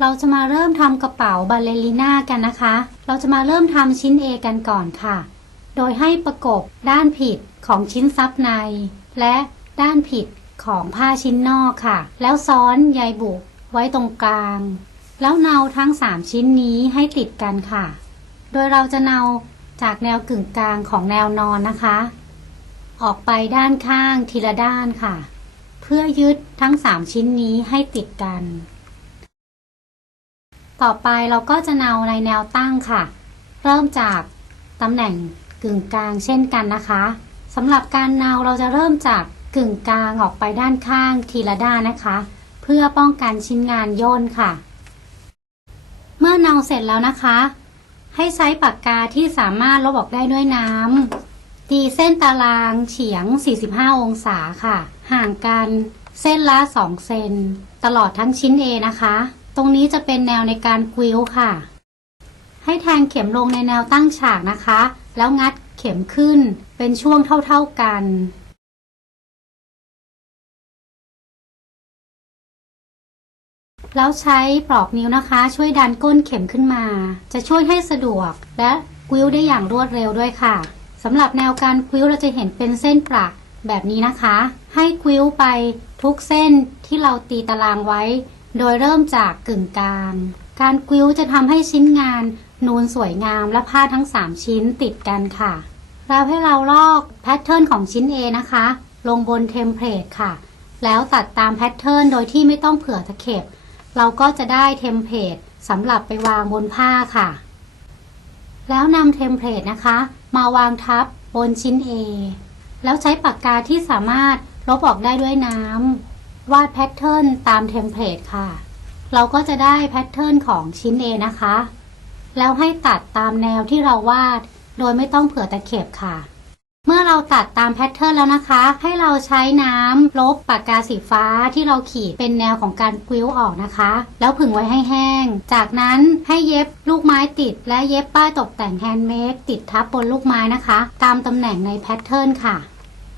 เราจะมาเริ่มทำกระเป๋าบาเลริน่ากันนะคะ เราจะมาเริ่มทำชิ้น A กันก่อนค่ะ โดยให้ประกบด้านผิดของชิ้นซับใน และด้านผิดของผ้าชิ้นนอกค่ะ แล้วซ้อนใยบุไว้ตรงกลาง แล้วเนาทั้ง 3 ชิ้นนี้ให้ติดกันค่ะ โดยเราจะเนาจากแนวกึ่งกลางของแนวนอนนะคะ ออกไปด้านข้างทีละด้านค่ะ เพื่อยึดทั้ง 3 ชิ้นนี้ให้ติดกัน ต่อไปเราก็จะเนาในแนวตั้งค่ะ เริ่มจากตำแหน่งกึ่งกลางเช่นกันนะคะสำหรับการเนาเราจะเริ่มจากกึ่งกลางออกไปด้านข้างทีละด้านนะคะ เพื่อป้องกันชิ้นงานย่นค่ะ เมื่อเนาเสร็จแล้วนะคะ ให้ใช้ปากกาที่สามารถลบออกได้ด้วยน้ำตีเส้นตารางเฉียง 45 องศาค่ะ ห่างกันเส้นละ 2 เซนตลอดทั้งชิ้น A นะคะ ตรงนี้จะเป็นแนวในการกวิ้วค่ะ ให้แทงเข็มลงในแนวตั้งฉากนะคะ แล้วงัดเข็มขึ้นเป็นช่วงเท่าๆกัน แล้วใช้ปลอกนิ้วนะคะ ช่วยดันก้นเข็มขึ้นมา จะช่วยให้สะดวกและกวิ้วได้อย่างรวดเร็วด้วยค่ะสำหรับแนวการกวิ้วเราจะเห็นเป็นเส้นประแบบนี้นะคะ ให้กวิ้วไปทุกเส้นที่เราตีตารางไว้ โดยเริ่มจากกึ่งกลาง การกิ้วจะทำให้ชิ้นงาน นูนสวยงามและผ้าทั้ง 3 ชิ้นติดกันค่ะ เราให้เราลอกแพทเทิร์นของชิ้น A นะคะ ลงบนเทมเพลตค่ะ แล้วตัดตามแพทเทิร์นโดยที่ไม่ต้องเผื่อตะเข็บ เราก็จะได้เทมเพลตสำหรับไปวางบนผ้าค่ะ แล้วนำเทมเพลตนะคะ มาวางทับบนชิ้น A แล้วใช้ปากกาที่สามารถลบออกได้ด้วยน้ำ วาดแพทเทิร์นตามเทมเพลตค่ะ เราก็จะได้แพทเทิร์นของชิ้น A นะคะ แล้วให้ตัดตามแนวที่เราวาด โดยไม่ต้องเผื่อตะเข็บค่ะ เมื่อเราตัดตามแพทเทิร์นแล้วนะคะ ให้เราใช้น้ำลบปากกาสีฟ้าที่เราขีดเป็นแนวของการกวิ้วออกนะคะ แล้วผึ่งไว้ให้แห้ง จากนั้นให้เย็บลูกไม้ติด และเย็บป้ายตกแต่งแฮนด์เมดติดทับบนลูกไม้นะคะ ตามตำแหน่งในแพทเทิร์นค่ะ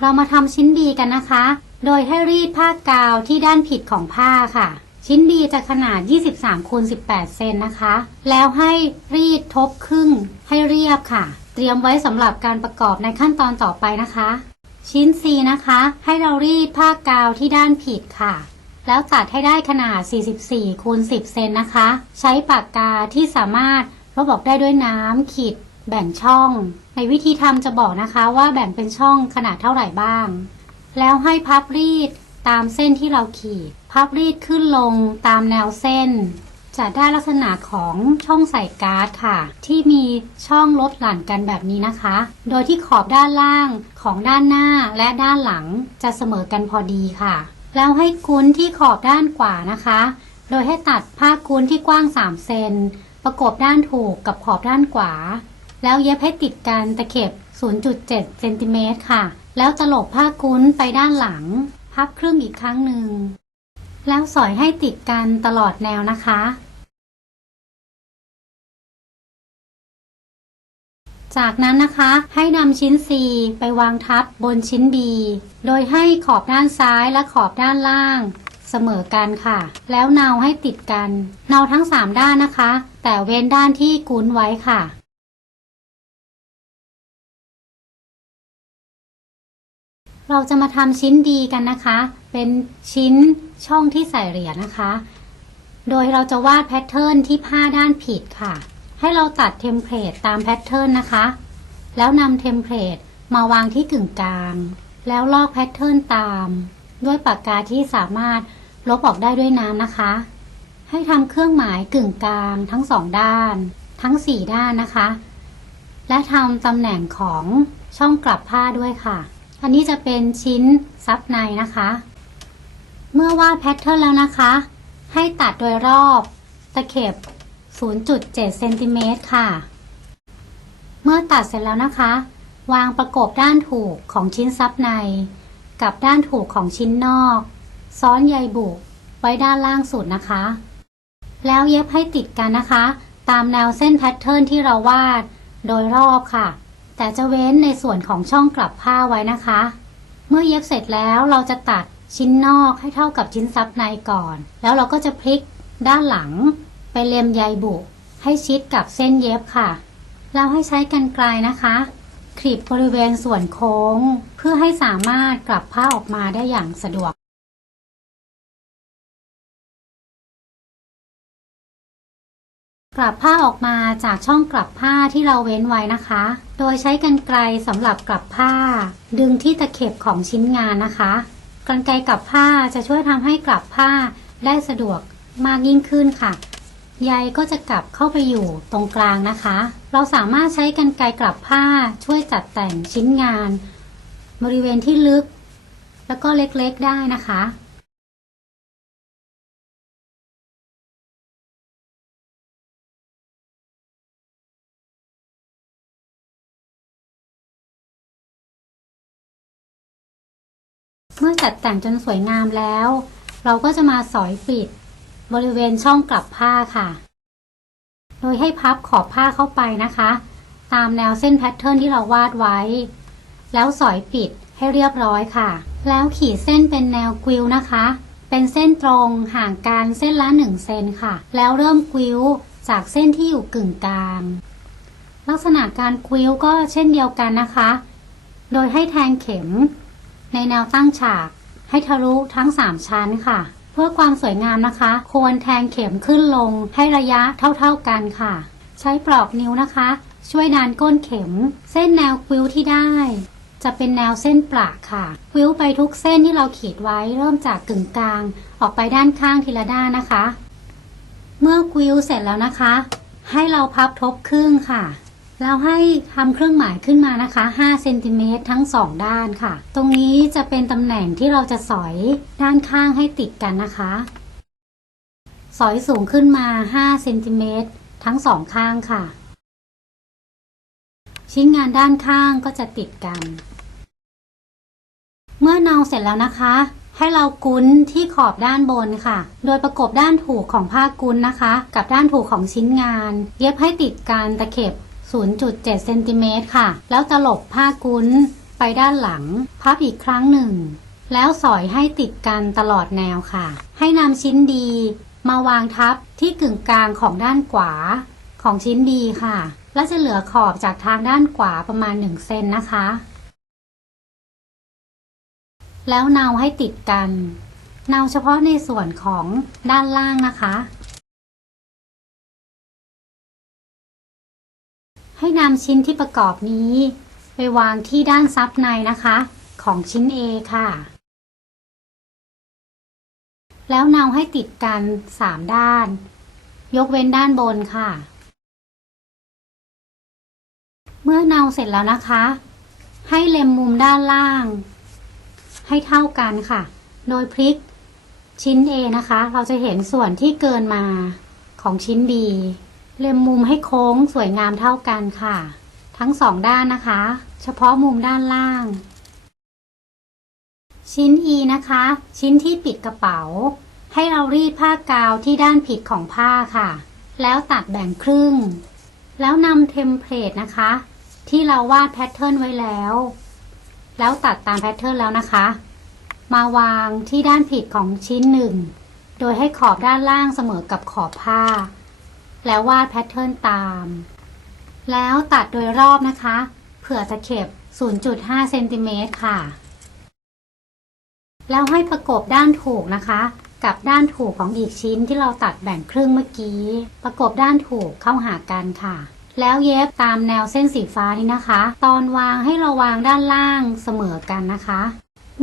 เรามาทำชิ้นดีกันนะคะ โดยให้รีดผ้ากาวที่ด้านผิดของผ้าค่ะ ชิ้นดีจะขนาด 23คูณ18 เซนนะคะ แล้วให้รีดทบครึ่งให้เรียบค่ะ เตรียมไว้สำหรับการประกอบในขั้นตอนต่อไปนะคะ ชิ้น C นะคะ ให้เรารีดผ้ากาวที่ด้านผิดค่ะ แล้วตัดให้ได้ขนาด 44คูณ10 เซนนะคะ ใช้ปากกาที่สามารถลบออกได้ด้วยน้ำขีดแบ่งช่อง ในวิธีทำจะบอกนะคะว่าแบ่งเป็นช่องขนาดเท่าไหร่บ้าง แล้วให้พับรีดตามเส้นที่เราขีด พับรีดขึ้นลงตามแนวเส้น จะได้ลักษณะของช่องใส่การ์ดค่ะ ที่มีช่องลดหลั่นกันแบบนี้นะคะ โดยที่ขอบด้านล่างของด้านหน้าและด้านหลังจะเสมอกันพอดีค่ะ แล้วให้กุ้นที่ขอบด้านขวานะคะ โดยให้ตัดผ้ากุ้นที่กว้าง 3 เซนประกบด้านถูกกับขอบด้านขวา แล้วเย็บให้ติดกันตะเข็บ 0.7 เซนติเมตรค่ะ แล้วตลบผ้ากุ้นไปด้านหลัง พับครึ่งอีกครั้งหนึ่ง แล้วสอยให้ติดกันตลอดแนวนะคะ จากนั้นนะคะให้นำชิ้น C ไปวางทับบนชิ้น B โดยให้ขอบด้านซ้ายและขอบด้านล่างเสมอกันค่ะ แล้วเนาให้ติดกัน เนาทั้ง 3 ด้านนะคะ แต่เว้นด้านที่กุ้นไว้ค่ะ เราจะมาทำชิ้นดีกันนะคะ เป็นชิ้นช่องที่ใส่เหรียญนะคะ โดยเราจะวาดแพทเทิร์นที่ผ้าด้านผิดค่ะ ให้เราตัดเทมเพลตตามแพทเทิร์นนะคะ แล้วนำเทมเพลตมาวางที่กึ่งกลาง แล้วลอกแพทเทิร์นตาม ด้วยปากกาที่สามารถลบออกได้ด้วยน้ำนะคะ ให้ทำเครื่องหมายกึ่งกลางทั้งสองด้าน ทั้งสี่ด้านนะคะ และทำตำแหน่งของช่องกลับผ้าด้วยค่ะ อันนี้จะเป็นชิ้นซับในนะคะ เมื่อวาดแพทเทิร์นแล้วนะคะ ให้ตัดโดยรอบตะเข็บ 0.7 เซนติเมตรค่ะ เมื่อตัดเสร็จแล้วนะคะ วางประกบด้านถูกของชิ้นซับใน กับด้านถูกของชิ้นนอก ซ้อนใยบุไว้ด้านล่างสุดนะคะ แล้วเย็บให้ติดกันนะคะ ตามแนวเส้นแพทเทิร์นที่เราวาดโดยรอบค่ะ แต่จะเว้นในส่วนของช่องกลับผ้าไว้นะคะ เมื่อเย็บเสร็จแล้วเราจะตัดชิ้นนอกให้เท่ากับชิ้นซับในก่อน แล้วเราก็จะพลิกด้านหลัง ไปเล็มใยบุให้ชิดกับเส้นเย็บค่ะ แล้วให้ใช้กรรไกรนะคะคลิปบริเวณส่วนโค้ง เพื่อให้สามารถกลับผ้าออกมาได้อย่างสะดวก กลับผ้าออกมาจากช่องกลับผ้าที่เราเว้นไว้นะคะ โดยใช้กรรไกรสำหรับกลับผ้า ดึงที่ตะเข็บของชิ้นงานนะคะกรรไกรกลับผ้าจะช่วยทำให้กลับผ้าได้สะดวกมากยิ่งขึ้นค่ะใยก็จะกลับเข้าไปอยู่ตรงกลางนะคะ เราสามารถใช้กรรไกรกลับผ้าช่วยจัดแต่งชิ้นงาน บริเวณที่ลึก แล้วก็เล็กๆได้นะคะ เมื่อจัดแต่งจนสวยงามแล้ว เราก็จะมาสอยปิด บริเวณช่องกลับผ้าค่ะ โดยให้พับขอบผ้าเข้าไปนะคะ ตามแนวเส้นแพทเทิร์นที่เราวาดไว้ แล้วสอยปิดให้เรียบร้อยค่ะ แล้วขีดเส้นเป็นแนวกวิวนะคะ เป็นเส้นตรงห่างกันเส้นละ1เซนค่ะ แล้วเริ่มกวิวจากเส้นที่อยู่กึ่งกลาง ลักษณะการกวิวก็เช่นเดียวกันนะคะ โดยให้แทงเข็ม ในแนวตั้งฉาก ให้ทะลุทั้ง 3 ชั้นค่ะ เพื่อความสวยงามนะคะ ควรแทงเข็มขึ้นลงให้ระยะเท่าๆกันค่ะ ใช้ปลอกนิ้วนะคะ ช่วยดันก้นเข็ม เส้นแนวควิวที่ได้ จะเป็นแนวเส้นประค่ะควิวไปทุกเส้นที่เราขีดไว้เริ่มจากกึ่งกลาง ออกไปด้านข้างทีละด้านนะคะ เมื่อควิวเสร็จแล้วนะคะ ให้เราพับทบครึ่งค่ะ แล้วให้ทำเครื่องหมายขึ้นมานะคะ5เซนติเมตรทั้ง 2 ด้านค่ะ ตรงนี้จะเป็นตำแหน่งที่เราจะสอยด้านข้างให้ติดกันนะคะ สอยสูงขึ้นมา5เซนติเมตรทั้งสองข้างค่ะ ชิ้นงานด้านข้างก็จะติดกัน เมื่อเนาเสร็จแล้วนะคะให้เรากุ้นที่ขอบด้านบนค่ะ โดยประกบด้านถูกของผ้ากุ้นนะคะ กับด้านถูกของชิ้นงาน เย็บให้ติดกันตะเข็บ 0.7 เซนติเมตรค่ะ แล้วตลบผ้ากุ้นไปด้านหลัง พับอีกครั้งหนึ่ง แล้วสอยให้ติดกันตลอดแนวค่ะ ให้นำชิ้นดีมาวางทับที่กึ่งกลางของด้านขวาของชิ้นดีค่ะ และจะเหลือขอบจากทางด้านขวาประมาณ 1 เซนนะคะ แล้วเนาให้ติดกัน เนาเฉพาะในส่วนของด้านล่างนะคะ ให้นำชิ้นที่ประกอบนี้ ไปวางที่ด้านซับในนะคะ ของชิ้น A ค่ะ แล้วเนาให้ติดกัน 3 ด้าน ยกเว้นด้านบนค่ะ เมื่อเนาเสร็จแล้วนะคะ ให้เล็มมุมด้านล่าง ให้เท่ากันค่ะ โดยพลิกชิ้น A นะคะ เราจะเห็นส่วนที่เกินมาของชิ้น B เล็มมุมให้โค้งสวยงามเท่ากันค่ะ ทั้งสองด้านนะคะ เฉพาะมุมด้านล่าง ชิ้น E นะคะ ชิ้นที่ปิดกระเป๋า ให้เรารีดผ้ากาวที่ด้านผิดของผ้าค่ะ แล้วตัดแบ่งครึ่ง แล้วนำเทมเพลตนะคะ ที่เราวาดแพทเทิร์นไว้แล้ว แล้วตัดตามแพทเทิร์นแล้วนะคะ มาวางที่ด้านผิดของชิ้นหนึ่งโดยให้ขอบด้านล่างเสมอกับขอบผ้า แล้ววาดแพทเทิร์นตาม แล้วตัดโดยรอบนะคะ เผื่อตะเข็บ 0.5เซนติเมตรค่ะ แล้วให้ประกบด้านถูกนะคะ กับด้านถูกของอีกชิ้นที่เราตัดแบ่งครึ่งเมื่อกี้ ประกบด้านถูกเข้าหากันค่ะ แล้วเย็บตามแนวเส้นสีฟ้านี้นะคะ ตอนวางให้เราวางด้านล่างเสมอกันนะคะ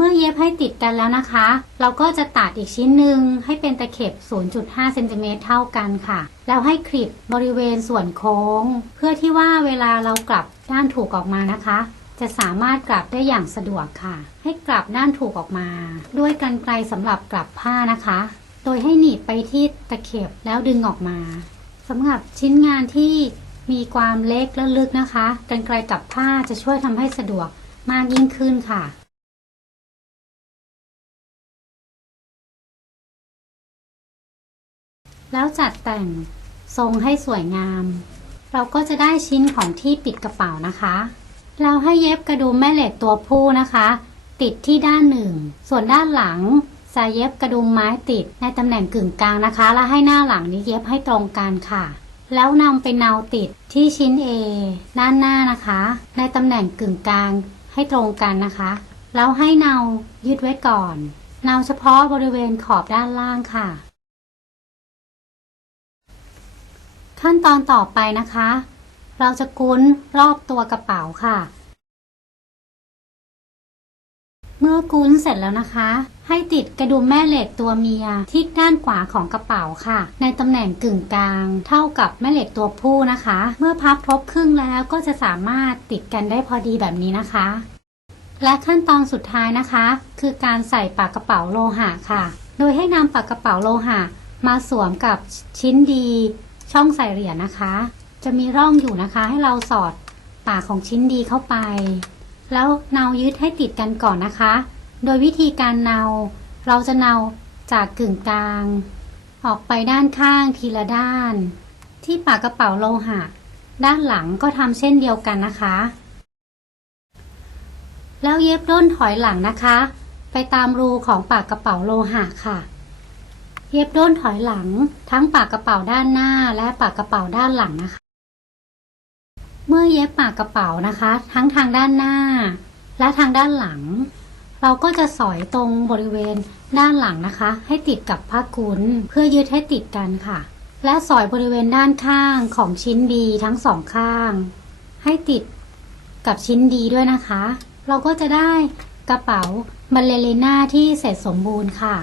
เมื่อเย็บให้ติดกันแล้วนะคะ เราก็จะตัดอีกชิ้นหนึ่งให้เป็นตะเข็บ 0.5 เซนติเมตรเท่ากันค่ะ แล้วให้คลิปบริเวณส่วนโค้ง เพื่อที่ว่าเวลาเรากลับด้านถูกออกมานะคะ จะสามารถกลับได้อย่างสะดวกค่ะ ให้กลับด้านถูกออกมา ด้วยกรรไกรสำหรับกลับผ้านะคะ โดยให้หนีบไปที่ตะเข็บแล้วดึงออกมาสำหรับชิ้นงานที่มีความเล็กและลึกนะคะกรรไกรกลับผ้าจะช่วยทำให้สะดวกมากยิ่งขึ้นค่ะ แล้วจัดแต่งทรงให้สวยงาม เราก็จะได้ชิ้นของที่ปิดกระเป๋านะคะเราให้เย็บกระดุมแม่เหล็กตัวผู้นะคะ ติดที่ด้านหนึ่ง ส่วนด้านหลังใส่เย็บกระดุมไม้ติดในตำแหน่งกึ่งกลางนะคะ แล้วให้หน้าหลังนี้เย็บให้ตรงกันค่ะ แล้วนำไปเนาติดที่ชิ้น A ด้านหน้านะคะ ในตำแหน่งกึ่งกลางให้ตรงกันนะคะ แล้วให้เนายืดไว้ก่อน เนาเฉพาะบริเวณขอบด้านล่างค่ะ ขั้นตอนต่อไปนะคะ เราจะกุ้นรอบตัวกระเป๋าค่ะ เมื่อกุ้นเสร็จแล้วนะคะ ให้ติดกระดุมแม่เหล็กตัวเมียที่ด้านขวาของกระเป๋าค่ะ ในตำแหน่งกึ่งกลาง เท่ากับแม่เหล็กตัวผู้นะคะ เมื่อพับครบครึ่งแล้วก็จะสามารถติดกันได้พอดีแบบนี้นะคะ และขั้นตอนสุดท้ายนะคะ คือการใส่ปากกระเป๋าโลหะค่ะ โดยให้นำปากกระเป๋าโลหะมาสวมกับชิ้นดี ช่องใส่เหรียญนะคะ จะมีร่องอยู่นะคะ ให้เราสอดปากของชิ้นดีเข้าไป แล้วเนายึดให้ติดกันก่อนนะคะ โดยวิธีการเนาเราจะเนาจากกึ่งกลาง ออกไปด้านข้างทีละด้าน ที่ปากกระเป๋าโลหะ ด้านหลังก็ทำเช่นเดียวกันนะคะ แล้วเย็บด้นถอยหลังนะคะ ไปตามรูของปากกระเป๋าโลหะค่ะ เย็บด้นถอยหลัง ทั้งปากกระเป๋าด้านหน้าและปากกระเป๋าด้านหลังนะคะ เมื่อเย็บปากกระเป๋านะคะ ทั้งทางด้านหน้า และทางด้านหลัง เราก็จะสอยตรงบริเวณด้านหลังนะคะ ให้ติดกับผ้ากุ้นเพื่อยึดให้ติดกันค่ะ และสอยบริเวณด้านข้างของชิ้นดีทั้งสองข้าง ให้ติดกับชิ้นดีด้วยนะคะ เราก็จะได้กระเป๋าบัลเลริน่าที่เสร็จสมบูรณ์ค่ะ